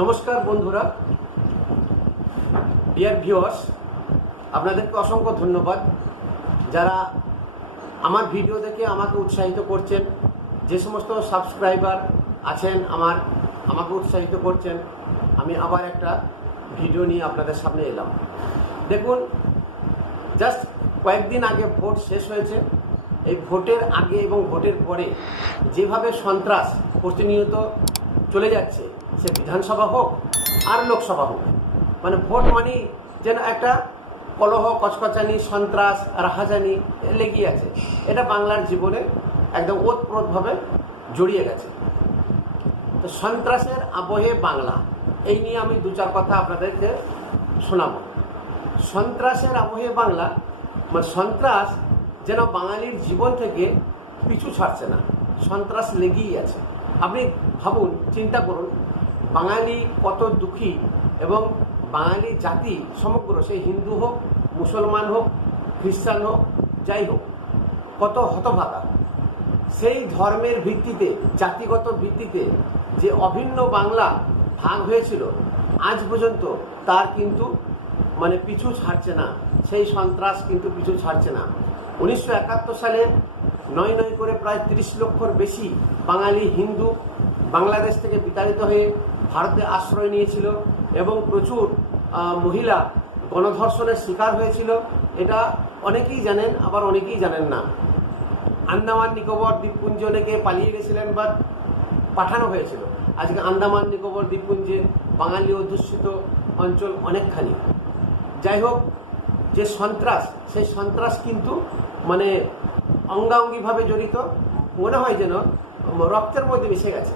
নমস্কার বন্ধুরা, dear viewers, আপনাদেরকে অসংখ্য ধন্যবাদ যারা আমার ভিডিও দেখে আমাকে উৎসাহিত করছেন। যে সমস্ত সাবস্ক্রাইবার আছেন আমাকে উৎসাহিত করছেন। আমি আবার একটা ভিডিও নিয়ে আপনাদের সামনে এলাম। দেখুন, জাস্ট কয়েকদিন আগে ভোট শেষ হয়েছে। এই ভোটের আগে এবং ভোটের পরে যেভাবে সন্ত্রাস প্রতিনিয়ত চলে যাচ্ছে, সে বিধানসভা হোক আর লোকসভা হোক, মানে ভোট মানেই যেন একটা কলহ, কচকচানি, সন্ত্রাস, রাহাজানি লেগে আছে। এটা বাংলার জীবনে একদম ওতপ্রোতভাবে জড়িয়ে গেছে। তো সন্ত্রাসের আবহে বাংলা, এই নিয়ে আমি দু চার কথা আপনাদেরকে শোনাব। সন্ত্রাসের আবহে বাংলা, মানে সন্ত্রাস যেন বাঙালির জীবন থেকে পিছু ছাড়ছে না, সন্ত্রাস লেগেই আছে। আপনি ভাবুন, চিন্তা করুন, বাঙালি কত দুঃখী, এবং বাঙালি জাতি সমগ্র, সে হিন্দু হোক, মুসলমান হোক, খ্রিস্টান হোক, যাই হোক, কত হতভাগা। সেই ধর্মের ভিত্তিতে, জাতিগত ভিত্তিতে যে অভিন্ন বাংলা ভাগ হয়েছিল, আজ পর্যন্ত তার কিন্তু মানে পিছু ছাড়ছে না, সেই সন্ত্রাস কিন্তু পিছু ছাড়ছে না। 1971 সালে নয় করে প্রায় 30 লক্ষর বেশি বাঙালি হিন্দু বাংলাদেশ থেকে বিতাড়িত হয়ে ভারতে আশ্রয় নিয়েছিল, এবং প্রচুর মহিলা গণধর্ষণের শিকার হয়েছিল। এটা অনেকেই জানেন, আবার অনেকেই জানেন না। আন্দামান নিকোবর দ্বীপপুঞ্জে অনেকে পালিয়ে গেছিলেন বা পাঠানো হয়েছিল। আজকে আন্দামান নিকোবর দ্বীপপুঞ্জে বাঙালি অধ্যুষিত অঞ্চল অনেকখানি। যাই হোক, যে সন্ত্রাস, সেই সন্ত্রাস কিন্তু মানে অঙ্গাঙ্গিভাবে জড়িত, মনে হয় যেন রক্তের মধ্যে মিশে গেছে।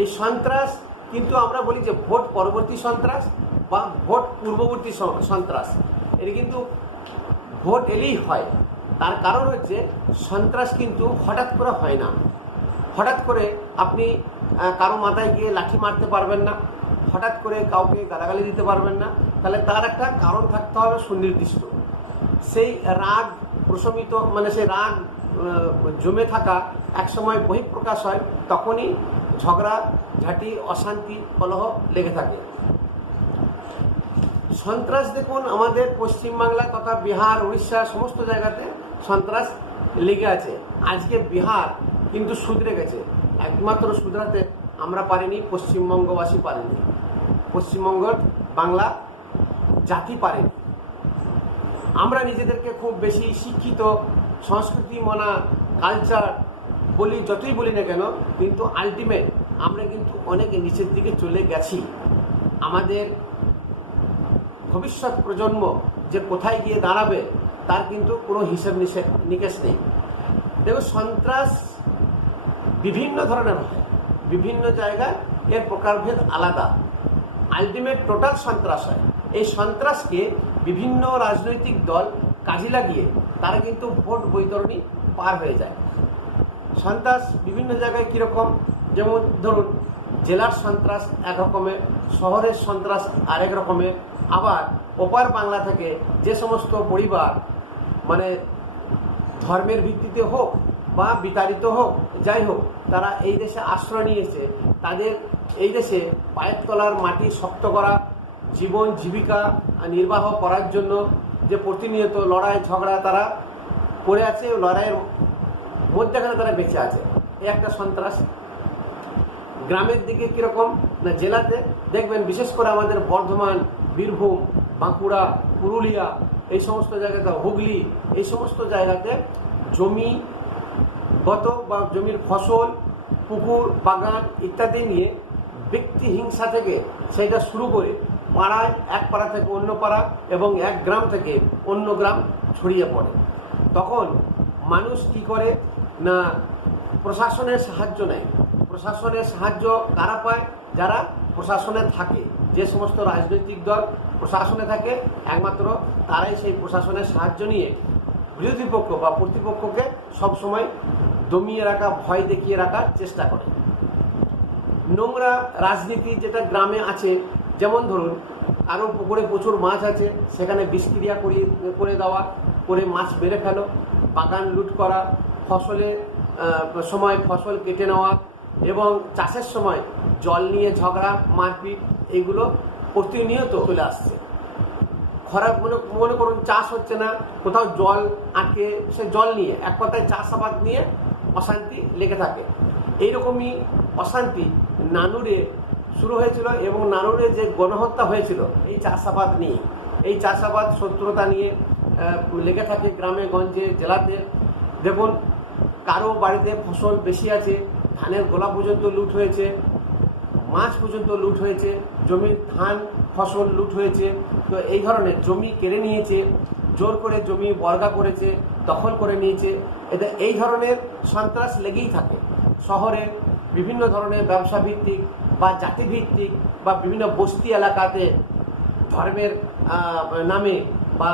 এই সন্ত্রাস কিন্তু আমরা বলি যে ভোট পরবর্তী সন্ত্রাস বা ভোট পূর্ববর্তী সন্ত্রাস। এটা কিন্তু ভোট এলেই হয়। তার কারণ হচ্ছে, সন্ত্রাস কিন্তু হঠাৎ করে হয় না। হঠাৎ করে আপনি কারো মাথায় গিয়ে লাঠি মারতে পারবেন না, হঠাৎ করে কাউকে গালাগালি দিতে পারবেন না। তাহলে তার একটা কারণ থাকতে হবে সুনির্দিষ্ট। সেই রাগ প্রশমিত, মানে সেই রাগ জমে থাকা একসময় বহিঃপ্রকাশ হয়, তখনই ঝগড়া ঝাঁটি, অশান্তি, কলহ লেগে থাকে। সন্ত্রাস দেখুন, আমাদের পশ্চিমবাংলা তথা বিহার, উড়িষ্যা সমস্ত জায়গাতে সন্ত্রাস লেগে আছে। আজকে বিহার কিন্তু শুধরে গেছে। একমাত্র শুধরাতে আমরা পারিনি, পশ্চিমবঙ্গবাসী পারেনি, পশ্চিমবঙ্গের বাংলা জাতি পারেনি। আমরা নিজেদেরকে খুব বেশি শিক্ষিত, সংস্কৃতি মনা, কালচার বলি, যতই বলি না কেন, কিন্তু আলটিমেট আমরা কিন্তু অনেক নিচের দিকে চলে গেছি। আমাদের ভবিষ্যৎ প্রজন্ম যে কোথায় গিয়ে দাঁড়াবে, তার কিন্তু কোনো হিসেব নিকেশ নেই। দেখো, সন্ত্রাস বিভিন্ন ধরনের হয়, বিভিন্ন জায়গায় এর প্রকারভেদ আলাদা। আলটিমেট টোটাল সন্ত্রাস হয়। এই সন্ত্রাসকে বিভিন্ন রাজনৈতিক দল কাজে লাগিয়ে তারা কিন্তু ভোট বৈতরণী পার হয়ে যায়। সন্ত্রাস বিভিন্ন জায়গায় কীরকম, যেমন ধরুন, জেলার সন্ত্রাস এক রকমের, শহরের সন্ত্রাস আরেক রকমের। আবার ওপার বাংলা থেকে যে সমস্ত পরিবার মানে ধর্মের ভিত্তিতে হোক বা বিতাড়িত হোক, যাই হোক, তারা এই দেশে আশ্রয় নিয়েছে, তাদের এই দেশে পায়ের তলার মাটি শক্ত করা, জীবন জীবিকা নির্বাহ করার জন্য যে প্রতিনিয়ত লড়াই ঝগড়া তারা করে আছে, লড়াইয়ের মধ্যেখানে তারা বেঁচে আছে, এই একটা সন্ত্রাস। গ্রামের দিকে কীরকম না, জেলাতে দেখবেন, বিশেষ করে আমাদের বর্ধমান, বীরভূম, বাঁকুড়া, পুরুলিয়া, এই সমস্ত জায়গাতে, হুগলি, এই সমস্ত জায়গাতে জমিগত বা জমির ফসল, পুকুর, বাগান ইত্যাদি নিয়ে ব্যক্তি হিংসা থেকে সেটা শুরু করে পাড়ায়, এক পাড়া থেকে অন্য পাড়া এবং এক গ্রাম থেকে অন্য গ্রাম ছড়িয়ে পড়ে। তখন মানুষ কি করে না, প্রশাসনের সাহায্য নেয়। প্রশাসনের সাহায্য কারা পায়? যারা প্রশাসনে থাকে, যে সমস্ত রাজনৈতিক দল প্রশাসনে থাকে, একমাত্র তারাই সেই প্রশাসনের সাহায্য নিয়ে বিরোধী পক্ষ বা প্রতিপক্ষকে সবসময় দমিয়ে রাখা, ভয় দেখিয়ে রাখার চেষ্টা করে। নোংরা রাজনীতি যেটা গ্রামে আছে, যেমন ধরুন, কারো পুকুরে প্রচুর মাছ আছে, সেখানে বিষক্রিয়া করে দেওয়া, করে মাছ মেরে ফেলো, বাগান লুট করা, ফসলের সময় ফসল কেটে নেওয়া, এবং চাষের সময় জল নিয়ে ঝগড়া মারপিট এগুলো প্রতিনিয়ত চলে আসছে। খরাপ মনে করুন চাষ হচ্ছে না, কোথাও জল আটকে, সে জল নিয়ে এক কথায় চাষাবাদ নিয়ে অশান্তি লেগে থাকে। এইরকমই অশান্তি নানুরে শুরু হয়েছিল এবং নানুরে যে গণহত্যা হয়েছিল এই চাষাবাদ নিয়ে, এই চাষাবাদ শত্রুতা নিয়ে লেগে থাকে গ্রামে গঞ্জে জেলাতে। দেখুন কারো বাড়িতে ফসল বেশি আছে, ধানের গোলা পর্যন্ত লুট হয়েছে, মাছ পর্যন্ত লুট হয়েছে, জমির ধান ফসল লুট হয়েছে। তো এই ধরনের জমি কেড়ে নিয়েছে, জোর করে জমি বর্গা করেছে, দখল করে নিয়েছে। এতে এই ধরনের সন্ত্রাস লেগেই থাকে। শহরে বিভিন্ন ধরনের ব্যবসা ভিত্তিক বা জাতি ভিত্তিক বা বিভিন্ন বস্তি এলাকাতে ধর্মের নামে বা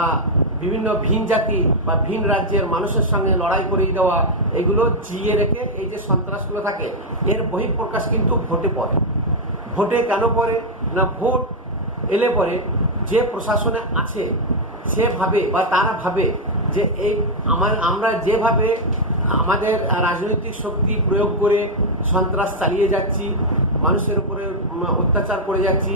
বিভিন্ন ভিন জাতি বা ভিন রাজ্যের মানুষের সঙ্গে লড়াই করিয়ে দেওয়া, এগুলো জিয়ে রেখে এই যে সন্ত্রাসগুলো থাকে এর বহিঃপ্রকাশ কিন্তু ভোটে পড়ে। ভোটে কেন পড়ে না, ভোট এলে পরে যে প্রশাসনে আছে সে ভাবে বা তারা ভাবে যে এই আমরা যেভাবে আমাদের রাজনৈতিক শক্তি প্রয়োগ করে সন্ত্রাস চালিয়ে যাচ্ছি, মানুষের উপরে অত্যাচার করে যাচ্ছি,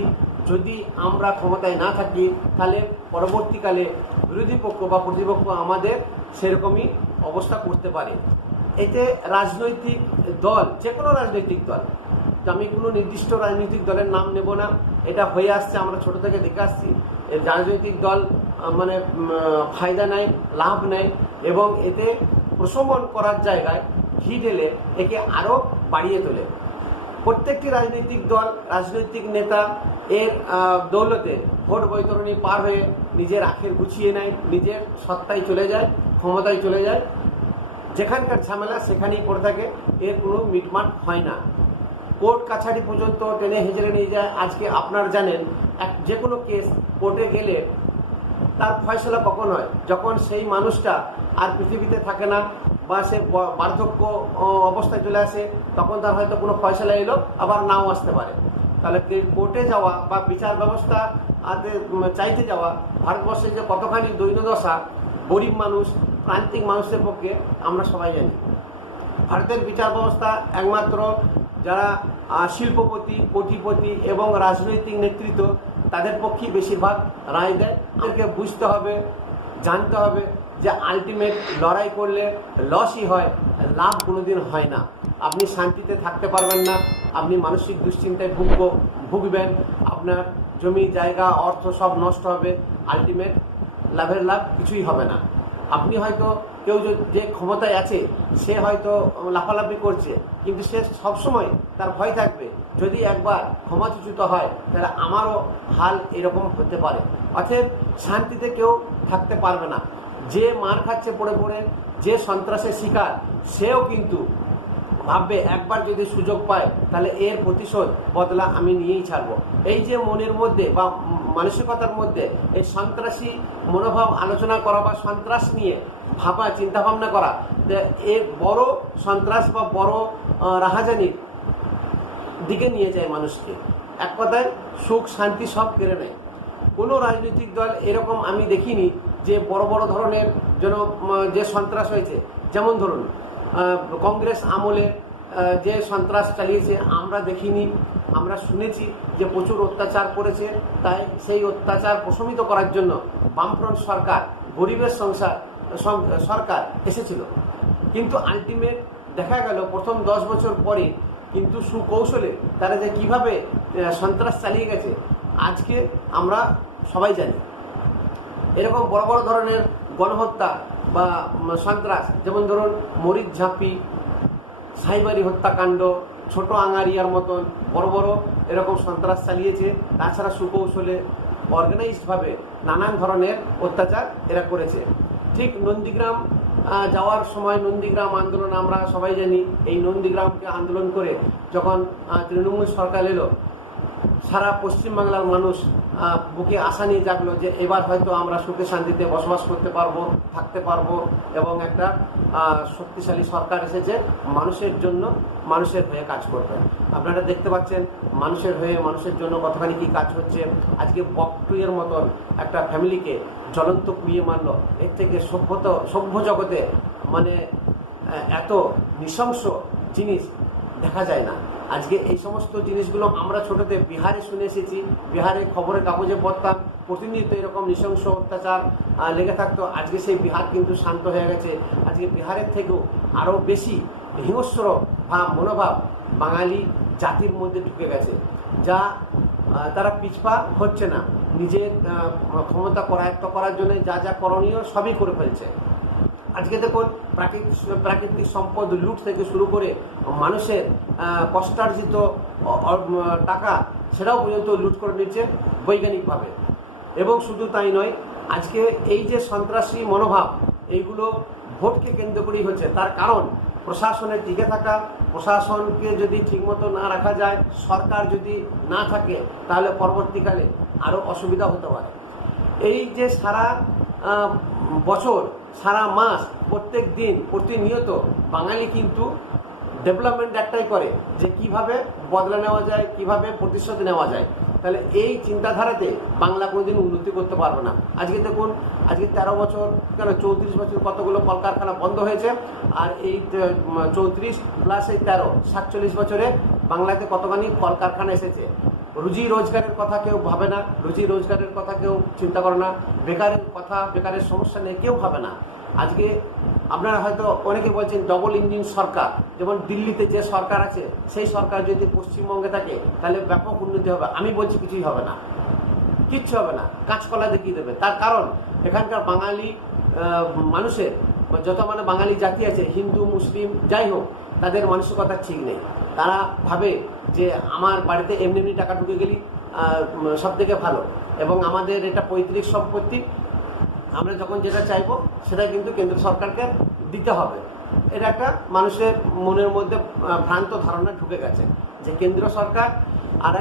যদি আমরা ক্ষমতায় না থাকি তাহলে পরবর্তীকালে বিরোধী পক্ষ বা প্রতিপক্ষ আমাদের সেরকমই অবস্থা করতে পারে। এতে রাজনৈতিক দল, যে কোনো রাজনৈতিক দল, আমি কোনো নির্দিষ্ট রাজনৈতিক দলের নাম নেব না, এটা হয়ে আসছে, আমরা ছোট থেকে দেখে আসছি। এর রাজনৈতিক দল মানে ফায়দা নাই, লাভ নাই, এবং এতে প্রশমন করার জায়গায় ঘি ঢেলে একে আরও বাড়িয়ে তোলে। প্রত্যেকটি রাজনৈতিক দল, রাজনৈতিক নেতা এর দৌলতে ভোট বৈতরণী পার হয়ে নিজের আখের গুছিয়ে নেয়, নিজের সত্তায় চলে যায়, ক্ষমতায় চলে যায়, যেখানকার ঝামেলা সেখানেই পড়ে থাকে, এর কোনো মিটমাট হয় না। কোর্ট কাছারি পর্যন্ত টেনে হেঁচড়ে নিয়ে যায়। আজকে আপনারা জানেন যে কোনো কেস কোর্টে গেলে তার ফয়সলা কখন হয়, যখন সেই মানুষটা আর পৃথিবীতে থাকে না বা সে বার্ধক্য অবস্থায় চলে আসে, তখন তার হয়তো কোনো ফয়সলা এলো, আবার নাও আসতে পারে। তাহলে কোর্টে যাওয়া বা বিচার ব্যবস্থা চাইতে যাওয়া ভারতবর্ষে যে কতখানি দৈন্যদশা গরিব মানুষ, প্রান্তিক মানুষের পক্ষে আমরা সবাই জানি। ভারতের বিচার ব্যবস্থা একমাত্র যারা শিল্পপতি, কোটিপতি এবং রাজনৈতিক নেতৃত্ব তাদের পক্ষেই বেশিরভাগ রায় দেয়। আমাদেরকে বুঝতে হবে, জানতে হবে যে আলটিমেট লড়াই করলে লসই হয়, লাভ কোনোদিন হয় না। আপনি শান্তিতে থাকতে পারবেন না, আপনি মানসিক দুশ্চিন্তায় ভুগবেন, আপনার জমি জায়গা অর্থ সব নষ্ট হবে, আলটিমেট লাভের লাভ কিছুই হবে না। আপনি হয়তো কেউ যে ক্ষমতায় আছে সে হয়তো লাফালাফি করছে, কিন্তু সে সবসময় তার ভয় থাকবে যদি একবার ক্ষমাচ্যুত হয় তাহলে আমারও হাল এরকম হতে পারে। অতএব শান্তিতে কেউ থাকতে পারবে না। যে মার খাচ্ছে পড়ে পড়ে, যে সন্ত্রাসের শিকার, সেও কিন্তু ভাববে একবার যদি সুযোগ পায় তাহলে এর প্রতিশোধ বদলা আমি নিয়েই ছাড়বো। এই যে মনের মধ্যে বা মানসিকতার মধ্যে এই সন্ত্রাসী মনোভাব আলোচনা করা বা সন্ত্রাস নিয়ে ভাবা, চিন্তাভাবনা করা, এর বড় সন্ত্রাস বা বড় রাহাজানির দিকে নিয়ে যায় মানুষকে। এক কথায় সুখ শান্তি সব কেড়ে নেয়। কোনো রাজনৈতিক দল এরকম আমি দেখিনি যে বড় বড় ধরনের যে সন্ত্রাস হয়েছে। যেমন ধরুন কংগ্রেস আমলে যে সন্ত্রাস চালিয়েছে আমরা দেখিনি, আমরা শুনেছি যে প্রচুর অত্যাচার করেছে, তাই সেই অত্যাচার প্রশমিত করার জন্য বামফ্রন্ট সরকার, গরিবের সরকার এসেছিল। কিন্তু আলটিমেট দেখা গেল প্রথম 10 বছর পরে কিন্তু সুকৌশলে তারা যে কিভাবে সন্ত্রাস চালিয়ে গেছে আজকে আমরা সবাই জানি। এরকম বড় বড় ধরনের গণহত্যা বা সন্ত্রাস, যেমন ধরুন মরিচ ঝাঁপি, সাইবারি হত্যাকাণ্ড, ছোট আঙারিয়ার মতন বড় বড় এরকম সন্ত্রাস চালিয়েছে। তাছাড়া সুকৌশলে অর্গানাইজডভাবে নানান ধরনের অত্যাচার এরা করেছে। ঠিক নন্দীগ্রাম যাওয়ার সময় নন্দীগ্রাম আন্দোলন আমরা সবাই জানি। এই নন্দীগ্রামকে আন্দোলন করে যখন তৃণমূল সরকার এলো, সারা পশ্চিমবাংলার মানুষ বুকে আশা নিয়ে জাগলো যে এবার হয়তো আমরা সুখে শান্তিতে বসবাস করতে পারবো, থাকতে পারবো, এবং একটা শক্তিশালী সরকার এসেছে মানুষের জন্য, মানুষের হয়ে কাজ করবে। আপনারা দেখতে পাচ্ছেন মানুষের হয়ে মানুষের জন্য কতখানি কি কাজ হচ্ছে। আজকে বকটুইয়ের মতন একটা ফ্যামিলিকে জ্বলন্ত পুড়িয়ে মারলো। এর থেকে সভ্য জগতে মানে এত নৃশংস জিনিস দেখা যায় না। আজকে এই সমস্ত জিনিসগুলো আমরা ছোটতে বিহারে শুনে এসেছি, বিহারে খবরের কাগজে পড়তাম, প্রতিনিয়ত এরকম নৃশংস অত্যাচার লেগে থাকতো। আজকে সেই বিহার কিন্তু শান্ত হয়ে গেছে। আজকে বিহারের থেকেও আরও বেশি হিংস্র মনোভাব বাঙালি জাতির মধ্যে ঢুকে গেছে, যা তারা পিছপা হচ্ছে না, নিজের ক্ষমতা করায়ত্ত করার জন্য যা যা করণীয় সবই করে ফেলছে। আজকে দেখুন প্রাকৃতিক সম্পদ লুট থেকে শুরু করে মানুষের কষ্টার্জিত টাকা সেটাও পর্যন্ত লুট করে নিচ্ছে বৈজ্ঞানিকভাবে। এবং শুধু তাই নয়, আজকে এই যে সন্ত্রাসী মনোভাব এইগুলো ভোটকে কেন্দ্র করেই হচ্ছে। তার কারণ প্রশাসনের টিকে থাকা, প্রশাসনকে যদি ঠিকমতো না রাখা যায়, সরকার যদি না থাকে, তাহলে পরবর্তীকালে আরও অসুবিধা হতে পারে। এই যে সারা বছর সারা মাস প্রত্যেক দিন প্রতিনিয়ত বাঙালি কিন্তু ডেভেলপমেন্ট একটাই করে যে কিভাবে বদলা নেওয়া যায়, কিভাবে প্রতিশোধ নেওয়া যায়। তাহলে এই চিন্তাধারাতে বাংলা কোনোদিন উন্নতি করতে পারবে না। আজকে দেখুন, আজকে 13 বছর কেন 34 বছর কতগুলো কলকারখানা বন্ধ হয়েছে, আর এই 34 প্লাস এই 13 47 বছরে বাংলাতে কতখানি কলকারখানা এসেছে। রুজি রোজগারের কথা কেউ ভাবে না, রুজি রোজগারের কথা কেউ চিন্তা করে না, বেকারের কথা, বেকারের সমস্যা নিয়ে কেউ ভাবে না। আজকে আপনারা হয়তো অনেকে বলছেন ডবল ইঞ্জিন সরকার, যেমন দিল্লিতে যে সরকার আছে সেই সরকার যদি পশ্চিমবঙ্গে থাকে তাহলে ব্যাপক উন্নতি হবে। আমি বলছি কিছুই হবে না, কিচ্ছু হবে না, কাঁচকলা দেখিয়ে দেবে। তার কারণ এখানকার বাঙালি মানুষের যত বাঙালি জাতি আছে, হিন্দু মুসলিম যাই হোক, তাদের মানসিকতা ঠিক নেই। তারা ভাবে যে আমার বাড়িতে এমনি এমনি টাকা ঢুকে গেলেই সব থেকে ভালো, এবং আমাদের এটা পৈতৃক সম্পত্তি, আমরা যখন যেটা চাইবো সেটা কিন্তু কেন্দ্র সরকারকে দিতে হবে। এটা একটা মানুষের মনের মধ্যে ভ্রান্ত ধারণা ঢুকে গেছে যে কেন্দ্র সরকার আর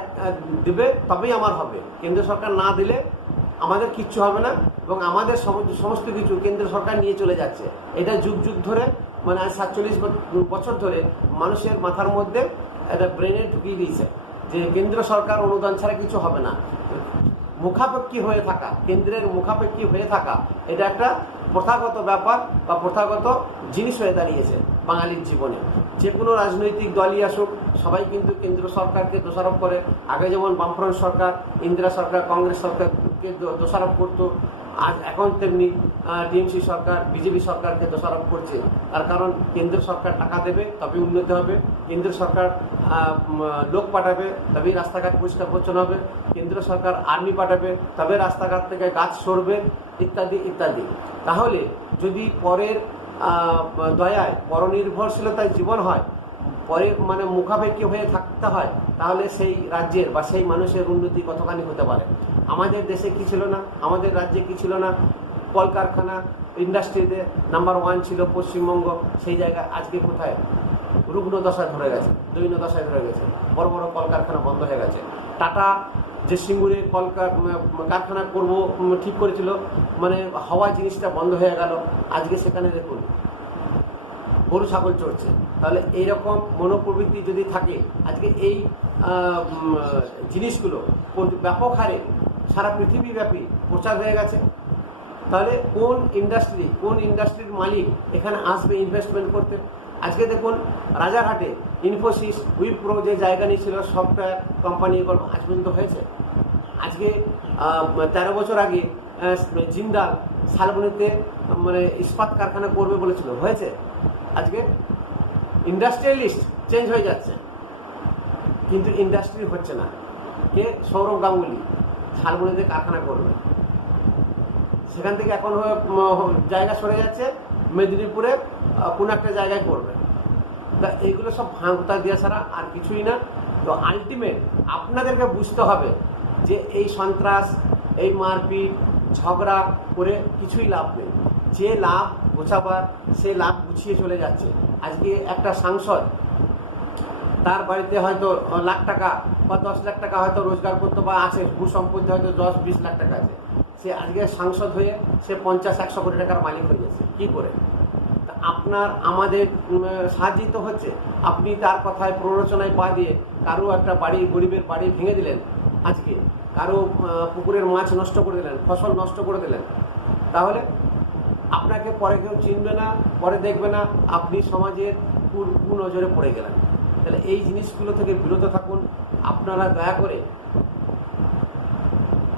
দেবে তবেই আমার হবে, কেন্দ্র সরকার না দিলে আমাদের কিচ্ছু হবে না, এবং আমাদের সমস্ত কিছু কেন্দ্র সরকার নিয়ে চলে যাচ্ছে। এটা যুগ যুগ ধরে আজ 47 বছর ধরে মানুষের মাথার মধ্যে একটা ব্রেনে ঢুকিয়ে দিয়েছে যে কেন্দ্র সরকার অনুদান ছাড়া কিছু হবে না। মুখাপেক্ষী হয়ে থাকা, কেন্দ্রের মুখাপেক্ষী হয়ে থাকা, এটা একটা প্রথাগত ব্যাপার বা প্রথাগত জিনিস হয়ে দাঁড়িয়েছে বাঙালির জীবনে। যে কোনো রাজনৈতিক দলই আসুক, সবাই কিন্তু কেন্দ্র সরকারকে দোষারোপ করে। আগে যেমন বামফ্রন্ট সরকার, ইন্দিরা সরকার, কংগ্রেস সরকারকে দোষারোপ করতো, আজ এখন তেমনি টিএমসি সরকার, বিজেপি সরকারকে দোষারোপ করছে। তার কারণ কেন্দ্র সরকার টাকা দেবে তবে উন্নতি হবে, কেন্দ্র সরকার লোক পাঠাবে তবেই রাস্তাঘাট পরিষ্কার পরিচ্ছন্ন হবে, কেন্দ্র সরকার আর্মি পাঠাবে তবে রাস্তাঘাট থেকে গাছ সরবে, ইত্যাদি ইত্যাদি। তাহলে যদি পরের দয়ায় পরনির্ভরশীলতায় জীবন হয়, পরে মুখাপেক্ষী হয়ে থাকতে হয়, তাহলে সেই রাজ্যের বা সেই মানুষের উন্নতি কতখানি হতে পারে। আমাদের দেশে কি ছিল না, আমাদের রাজ্যে কি ছিল না, কলকারখানা ইন্ডাস্ট্রিতে নাম্বার 1 ছিল পশ্চিমবঙ্গ, সেই জায়গায় আজকে কোথায় রুগ্ন দশায় ধরে গেছে, দৈন্য দশায় ধরে গেছে, বড় বড় কলকারখানা বন্ধ হয়ে গেছে। টাটা যে সিঙ্গুরে কারখানা করবো ঠিক করেছিল, হাওয়া জিনিসটা বন্ধ হয়ে গেল, আজকে সেখানে দেখুন গরু ছাগল চড়ছে। তাহলে এইরকম মনোপ্রবৃত্তি যদি থাকে, আজকে এই জিনিসগুলো ব্যাপক হারে সারা পৃথিবীব্যাপী প্রচার হয়ে গেছে, তাহলে কোন ইন্ডাস্ট্রির মালিক এখানে আসবে ইনভেস্টমেন্ট করতে? আজকে দেখুন রাজারহাটে ইনফোসিস, উইপ্রো যে জায়গা নিয়েছিল সফটওয়্যার কোম্পানি, আজ পর্যন্ত হয়েছে? আজকে 13 বছর আগে জিন্দাল শালবনীতে ইস্পাত কারখানা করবে বলেছিল, হয়েছে? আজকে ইন্ডাস্ট্রিয়ালিস্ট চেঞ্জ হয়ে যাচ্ছে কিন্তু ইন্ডাস্ট্রি হচ্ছে না। কে? সৌরভ গাঙ্গুলি শালবনীতে কারখানা করবে, সেখান থেকে এখন জায়গা সরে যাচ্ছে, মেদিনীপুরে কোনো একটা জায়গায় করবে। তা এইগুলো সব ভাঙতা দেওয়া ছাড়া আর কিছুই না। তো আলটিমেট আপনাদেরকে বুঝতে হবে যে এই সন্ত্রাস, এই মারপিট, ঝগড়া করে কিছুই লাভ নেই। যে লাভ গোছাবার সে লাভ গুছিয়ে চলে যাচ্ছে। আজকে একটা সাংসদ তার বাড়িতে হয়তো লাখ টাকা বা 10 লাখ টাকা হয়তো রোজগার করতো বা আছে, ভূসম্পত্তি হয়তো 10-20 লাখ টাকা আছে, সে আজকে সাংসদ হয়ে সে 50-100 কোটি টাকার মালিক হয়ে যাচ্ছে। কি করে? আপনার আমাদের সাহায্যিত হচ্ছে। আপনি তার কথায় প্ররোচনায় পা দিয়ে কারো একটা বাড়ি, গরিবের বাড়ি ভেঙে দিলেন, আজকে কারো পুকুরের মাছ নষ্ট করে দিলেন, ফসল নষ্ট করে দিলেন, তাহলে আপনাকে পরে কেউ চিনবে না, পরে দেখবে না, আপনি সমাজের কুনজরে পড়ে গেলেন। তাহলে এই জিনিসগুলো থেকে বিরত থাকুন। আপনারা দয়া করে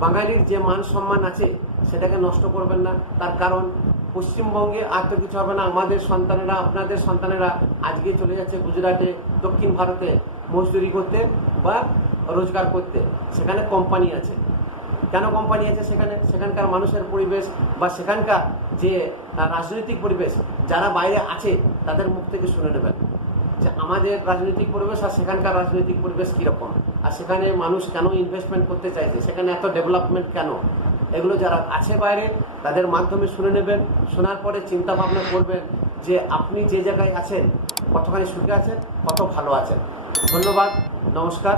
বাঙালির যে মান সম্মান আছে সেটাকে নষ্ট করবেন না। তার কারণ পশ্চিমবঙ্গে আর তো কিছু হবে না, আমাদের সন্তানেরা, আপনাদের সন্তানেরা আজকে চলে যাচ্ছে গুজরাটে, দক্ষিণ ভারতে মজদুরি করতে বা রোজগার করতে। সেখানে কোম্পানি আছে। কেন কোম্পানি আছে সেখানে? সেখানকার মানুষের পরিবেশ বা সেখানকার যে রাজনৈতিক পরিবেশ, যারা বাইরে আছে তাদের মুখ থেকে শুনে নেবেন যে আমাদের রাজনৈতিক পরিবেশ আর সেখানকার রাজনৈতিক পরিবেশ কীরকম, আর সেখানে মানুষ কেন ইনভেস্টমেন্ট করতে চাইছে, সেখানে এত ডেভেলপমেন্ট কেন। এগুলো যারা আছে বাইরে তাদের মাধ্যমে শুনে নেবেন। শোনার পরে চিন্তা ভাবনা করবেন যে আপনি যে জায়গায় আছেন কতখানি সুখে আছেন, কত ভালো আছেন। ধন্যবাদ, নমস্কার।